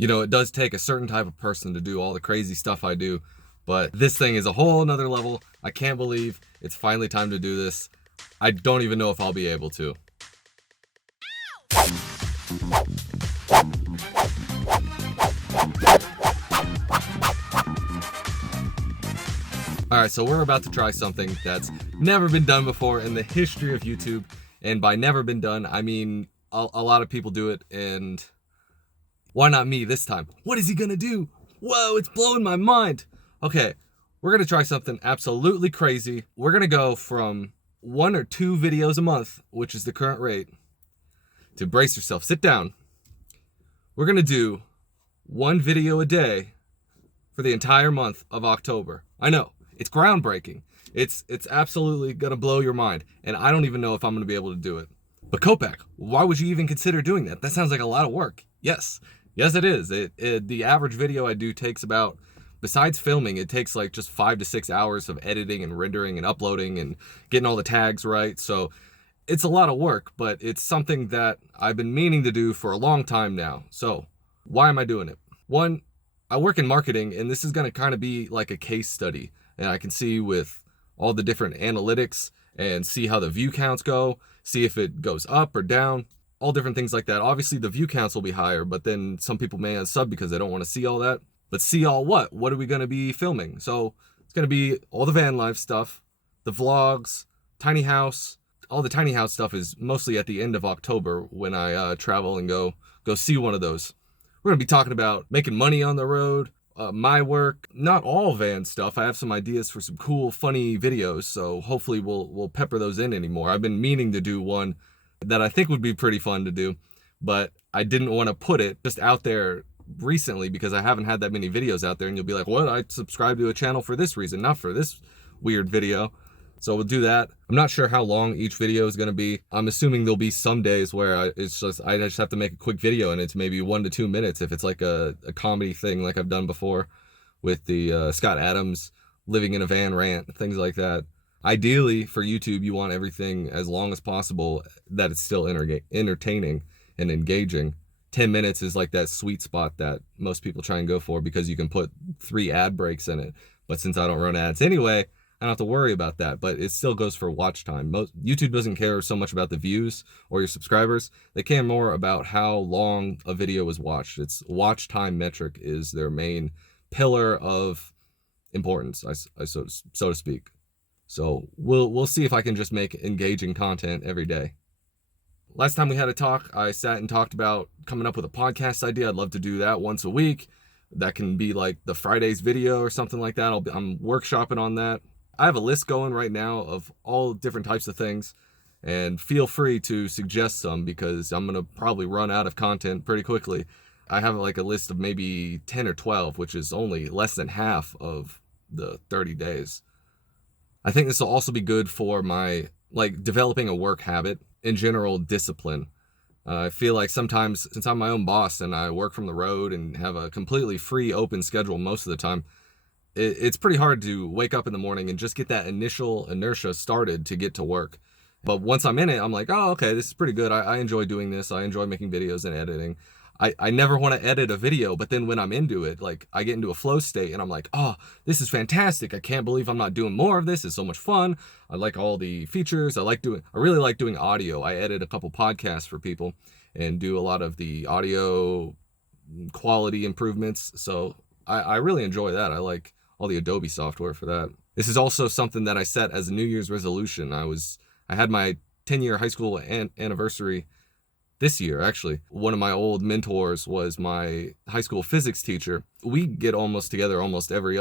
It does take a certain type of person to do all the crazy stuff I do, but this thing is a whole nother level. I can't believe it's finally time to do this. I don't even know if I'll be able to. Alright, so we're about to try something that's never been done before in the history of YouTube. And by never been done, I mean a lot of people do it, and why not me this time? What is he gonna do? Whoa, it's blowing my mind. Okay, we're gonna try something absolutely crazy. We're gonna go from 1 or 2 videos a month, which is the current rate, to brace yourself, sit down. We're gonna do 1 video a day for the entire month of October. I know, it's groundbreaking. It's absolutely gonna blow your mind, and I don't even know if I'm gonna be able to do it. But Kopak, why would you even consider doing that? That sounds like a lot of work. Yes, it is. The average video I do takes about, besides filming, it takes like just 5 to 6 hours of editing and rendering and uploading and getting all the tags right. So it's a lot of work, but it's something that I've been meaning to do for a long time now. So why am I doing it? One, I work in marketing, and this is gonna kind of be like a case study. And I can see with all the different analytics and see how the view counts go, see if it goes up or down, all different things like that. Obviously the view counts will be higher, but then some people may unsub because they don't want to see all that. But see all what? What are we going to be filming? So it's going to be all the van life stuff, the vlogs, tiny house. All the tiny house stuff is mostly at the end of October when I travel and go see one of those. We're going to be talking about making money on the road, my work, not all van stuff. I have some ideas for some cool, funny videos, so hopefully we'll pepper those in anymore. I've been meaning to do one that I think would be pretty fun to do, but I didn't want to put it just out there recently because I haven't had that many videos out there, and you'll be like, what? I subscribed to a channel for this reason, not for this weird video. So we'll do that. I'm not sure how long each video is going to be. I'm assuming there'll be some days where I just have to make a quick video, and it's maybe 1 to 2 minutes if it's like a comedy thing like I've done before with the Scott Adams living in a van rant, things like that. Ideally for YouTube, you want everything as long as possible that it's still entertaining and engaging. 10 minutes is like that sweet spot that most people try and go for because you can put 3 ad breaks in it. But since I don't run ads anyway, I don't have to worry about that, but it still goes for watch time. YouTube doesn't care so much about the views or your subscribers. They care more about how long a video was watched. It's watch time metric is their main pillar of importance, so to speak. So we'll see if I can just make engaging content every day. Last time we had a talk, I sat and talked about coming up with a podcast idea. I'd love to do that once a week. That can be like the Friday's video or something like that. I'm workshopping on that. I have a list going right now of all different types of things, and feel free to suggest some because I'm going to probably run out of content pretty quickly. I have like a list of maybe 10 or 12, which is only less than half of the 30 days. I think this will also be good for my, like, developing a work habit, in general, discipline. I feel like sometimes, since I'm my own boss and I work from the road and have a completely free, open schedule most of the time, it's pretty hard to wake up in the morning and just get that initial inertia started to get to work. But once I'm in it, I'm like, oh, okay, this is pretty good. I enjoy doing this. I enjoy making videos and editing. I never want to edit a video, but then when I'm into it, like, I get into a flow state and I'm like, oh, this is fantastic. I can't believe I'm not doing more of this. It's so much fun. I like all the features. I really like doing audio. I edit a couple podcasts for people and do a lot of the audio quality improvements. So I really enjoy that. I like all the Adobe software for that. This is also something that I set as a New Year's resolution. I had my 10-year high school anniversary this year, actually. One of my old mentors was my high school physics teacher. We get almost together almost every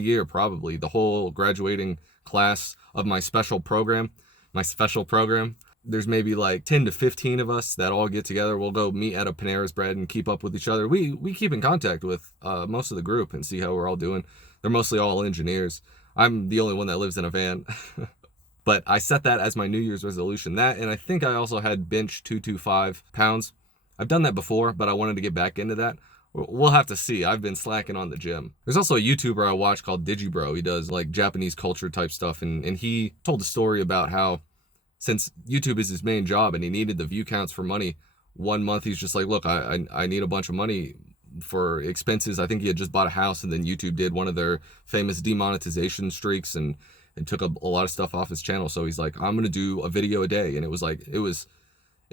year, probably, the whole graduating class of my special program. There's maybe like 10 to 15 of us that all get together. We'll go meet at a Panera's Bread and keep up with each other. We keep in contact with most of the group and see how we're all doing. They're mostly all engineers. I'm the only one that lives in a van. But I set that as my New Year's resolution. That, and I think I also had bench 225 pounds. I've done that before, but I wanted to get back into that. We'll have to see. I've been slacking on the gym. There's also a YouTuber I watch called Digibro. He does like Japanese culture type stuff. And he told a story about how, since YouTube is his main job and he needed the view counts for money, one month he's just like, look, I need a bunch of money. for expenses. I think he had just bought a house, and then YouTube did one of their famous demonetization streaks and took a lot of stuff off his channel. So he's like, I'm gonna do a video a day, and it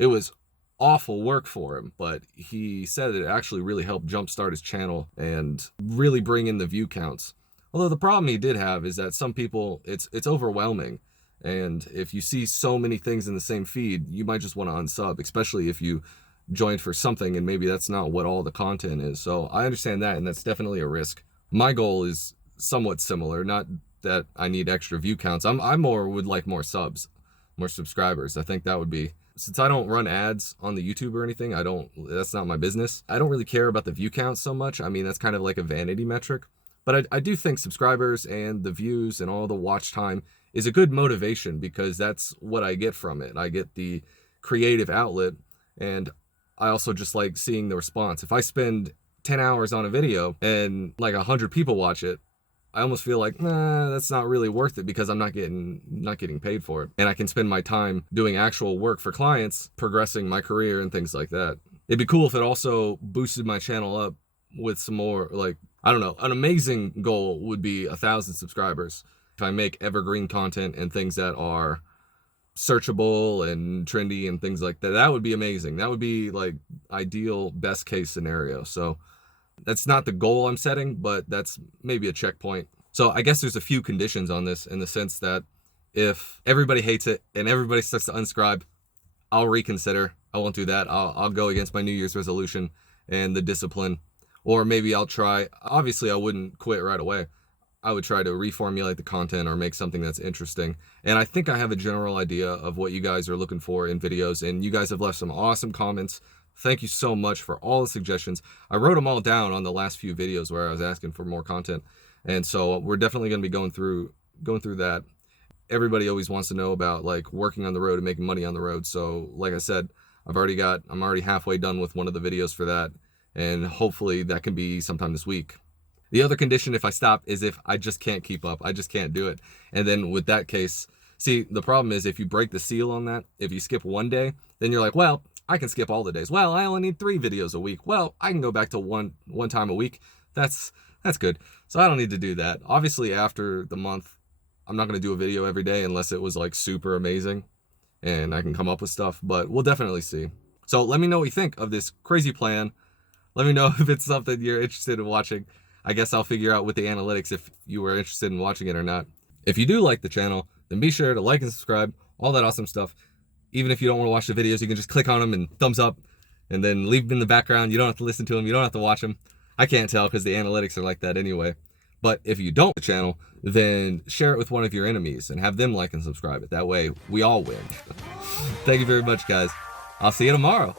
was awful work for him, but he said it actually really helped jumpstart his channel and really bring in the view counts. Although the problem he did have is that some people, it's overwhelming. And if you see so many things in the same feed, you might just want to unsub, especially if you joined for something and maybe that's not what all the content is. So I understand that, and that's definitely a risk. My goal is somewhat similar, not that I need extra view counts. I more would like more subs, more subscribers. I think that would be, since I don't run ads on the YouTube or anything, that's not my business. I don't really care about the view counts so much. I mean, that's kind of like a vanity metric. But I do think subscribers and the views and all the watch time is a good motivation, because that's what I get from it. I get the creative outlet, and I also just like seeing the response. If I spend 10 hours on a video and like 100 people watch it, I almost feel like, nah, that's not really worth it, because I'm not getting paid for it. And I can spend my time doing actual work for clients, progressing my career and things like that. It'd be cool if it also boosted my channel up with some more, like, I don't know, an amazing goal would be 1,000 subscribers. If I make evergreen content and things that are searchable and trendy and things like that, that would be amazing. That would be like ideal best case scenario. So that's not the goal I'm setting, but that's maybe a checkpoint. So I guess there's a few conditions on this, in the sense that if everybody hates it and everybody starts to unsubscribe, I'll reconsider. I won't do that. I'll go against my New Year's resolution and the discipline. Or maybe I'll try, obviously I wouldn't quit right away. I would try to reformulate the content or make something that's interesting. And I think I have a general idea of what you guys are looking for in videos, and you guys have left some awesome comments. Thank you so much for all the suggestions. I wrote them all down on the last few videos where I was asking for more content. And so we're definitely going to be going through that. Everybody always wants to know about like working on the road and making money on the road. So like I said, I'm already halfway done with one of the videos for that. And hopefully that can be sometime this week. The other condition if I stop is if I just can't keep up. I just can't do it. And then with that case, see, the problem is if you break the seal on that, if you skip one day, then you're like, well, I can skip all the days. Well, I only need 3 videos a week. Well, I can go back to one time a week. That's good. So I don't need to do that. Obviously, after the month, I'm not going to do a video every day unless it was like super amazing and I can come up with stuff, but we'll definitely see. So let me know what you think of this crazy plan. Let me know if it's something you're interested in watching. I guess I'll figure out with the analytics if you were interested in watching it or not. If you do like the channel, then be sure to like and subscribe, all that awesome stuff. Even if you don't want to watch the videos, you can just click on them and thumbs up and then leave them in the background. You don't have to listen to them. You don't have to watch them. I can't tell because the analytics are like that anyway. But if you don't like the channel, then share it with one of your enemies and have them like and subscribe it. That way we all win. Thank you very much, guys. I'll see you tomorrow.